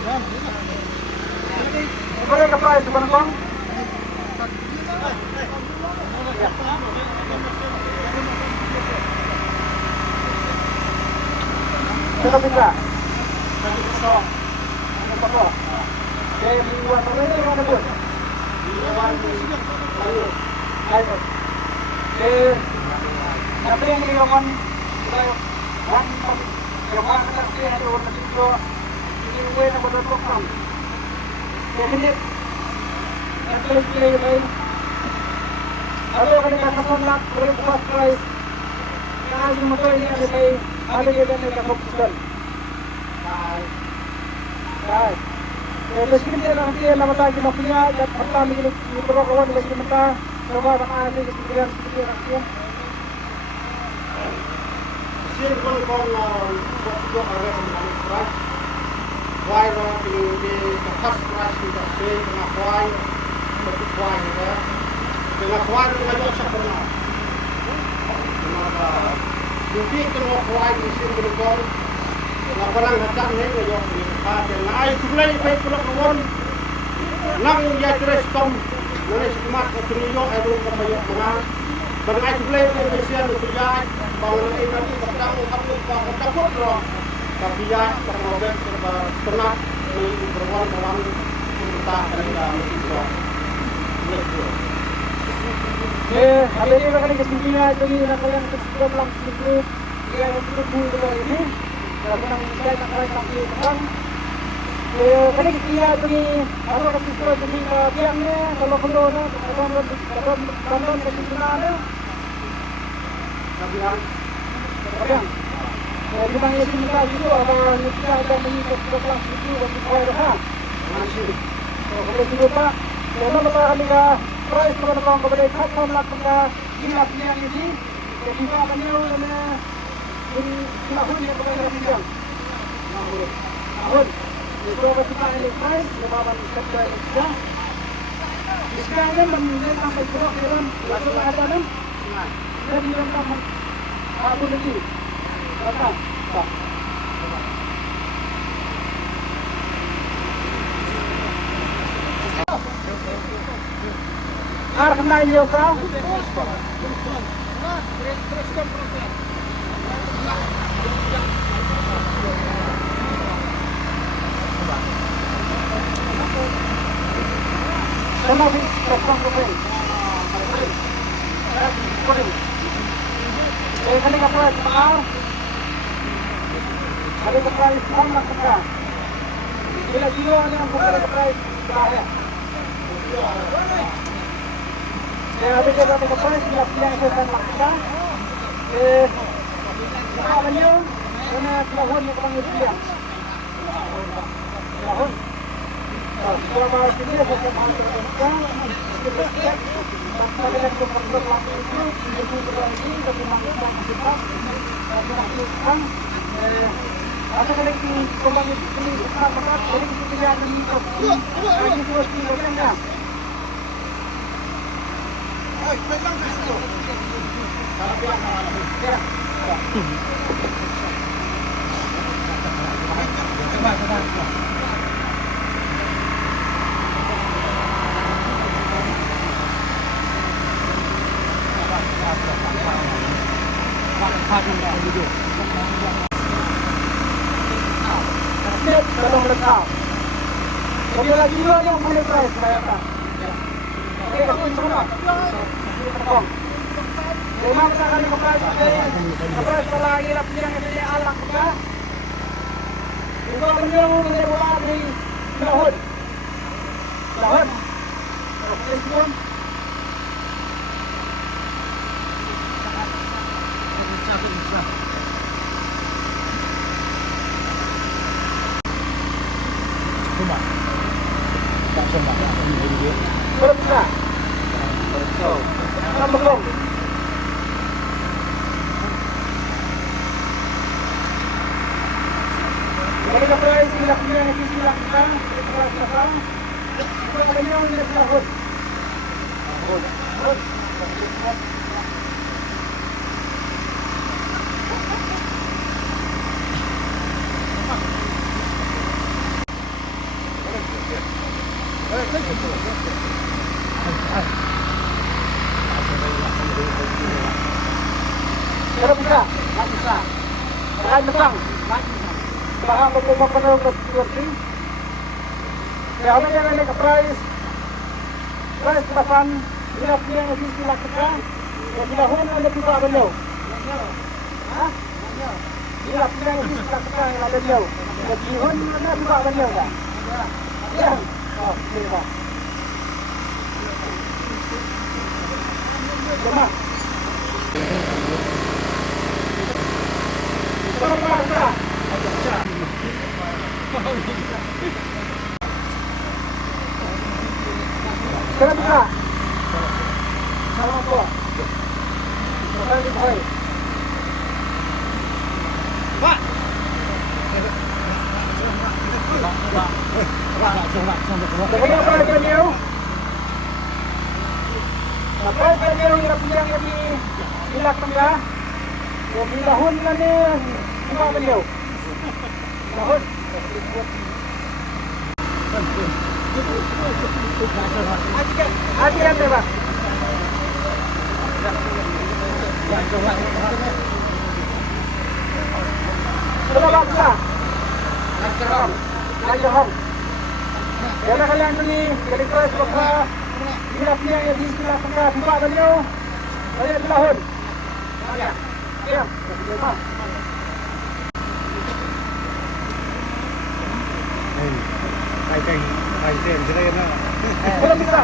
Boleh ke price Tuan Kong? Sudah bisa. Satu kosong. Buat apa ini mana pun? Tapi yang dilakukan yang kasi ada orang itu ini gue nak buat program. Jadi yang play lain. Kalau kami kasih nak beri first prize, kasih motor ini ada kita ni kapasitas. Baik. Terus kita nanti nama lagi maksudnya dan pertama ini program lagi kita coba ada kepikiran rakyat. Sir con do arrest on price. Why not the first price we got paid na why ya. Dengan why na yo sa kono. Yung kan why ni sir con na parang hatan he yo ni pa na ay tulay pa ko kon. Nang ya tres tom na simat ko niyo ay ro ka payo mga barang ay tulay ko ni sir no tuya bangun ini nanti sedang takut loh tapi ya terobek pernah di beruang kita dalam itu hari ini akan kesimpulan dari rangkaian keseluruhan grup yang untuk ini dalam saya nak kali orang kali kita dari apa kesimpulan dari tiangnya kalau perlu dalam kesimpulan Yang kita ini kita itu ada kita ada mengikut kelas itu untuk orang masih. Kalau itu Pak, jangan lupa kami prize kepada kepada kapal melakukan ini ini. Jadi kita akan ini tahun yang kepada yang tahun. Itu kita ini prize kemarin kerja kita. Sekarang menentang program lalu ada dan menentang aku nanti datang tak kena ini kau sama sih terus kali apa sebentar ada prize sama kita bila kilo yang bukan prize terakhir ada juga prize yang kita lakukan namanya karena tahun yang kurang lebih tahun selama ini saya masuk kita pada waktu berlaku itu berarti bagaimana kita melakukan ada lagi kembali ini apa dari kegiatan ini lagi terus dilakukan. Pegang itu. Coba. Tolong letak. Okey lagi dua yang boleh price saya tak. Okey kasih semua. Lima kita kali price price lagi lah yang ini alang kita. Juga beliau menjadi buat di Lahore. Okey semua. Berapa? Berapa? Jadi kalau istilah punya istilah kita, kita ada yang tidak tahu. Pero bisa, nggak bisa. Lain besang, baka magpumapanaw ka sa kaya ano yan ang nagka-price basan, hilap niya ang sila ka, o silahon ang nagpipaban nyo. Ha? Hilap niya ang sila ka, ang laban nyo. Naglihon mo na pipaban nyo ka. Yan. O, sige ba? Lima. Ito pa sa. Kaya bisa. Sama po. Makanya di bawah. Pak. Kaya apa lagi niyo? Napay niyo yung napiyang di ilak tangga. O bilahon na niyo. Iba niyo. Bilahon. Hati-hati Pak. Coba Pak bisa. Naik Kaya kalian ini jadi press baka hilap niya yung di sila tangga. Biba niyo. Kaya bilahon. Kaya. Sige pa. Belum bisa.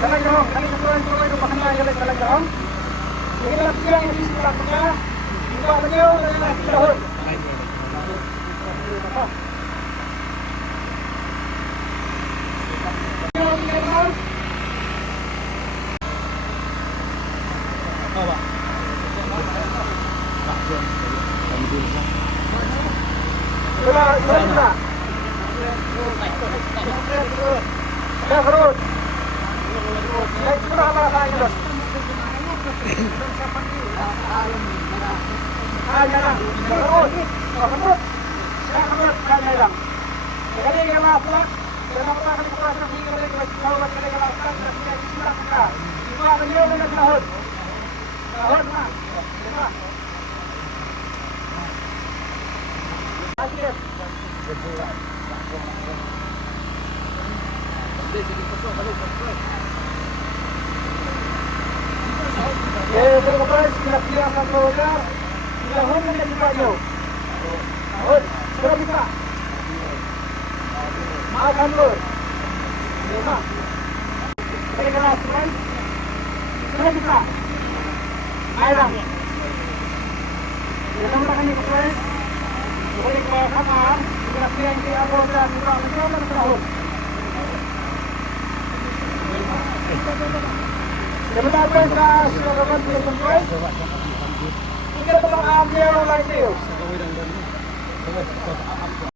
Dalang dong, kami turuan ko pakanay dalang dong. Hilap niya yung di sila tangga. Biba niyo na bilahon. Coba, bisa. Ya, terus. Ya, itu apa lagi, Bos? Jangan. Terus. Terus. Jangan. Jadi yang apa? Jangan apa kali kelas nanti kali kalau kali kelas kan tidak bisa kita. Itu apa dia dengan tahun? Tahun mah. Akhir. Ya, terus kira-kira akan keluar. Tahun yang dipakai. Tahun. Berapa bisa? Makan lu. Lima. Kali kelas kan? Berapa bisa? Ayam. Ya, kamu makan itu guys. Boleh ke kamar. Kira-kira yang dia bawa dan buka bersama tahun. Sebentar guys, sudah kawan belum guys. Kita belum ambil lagi.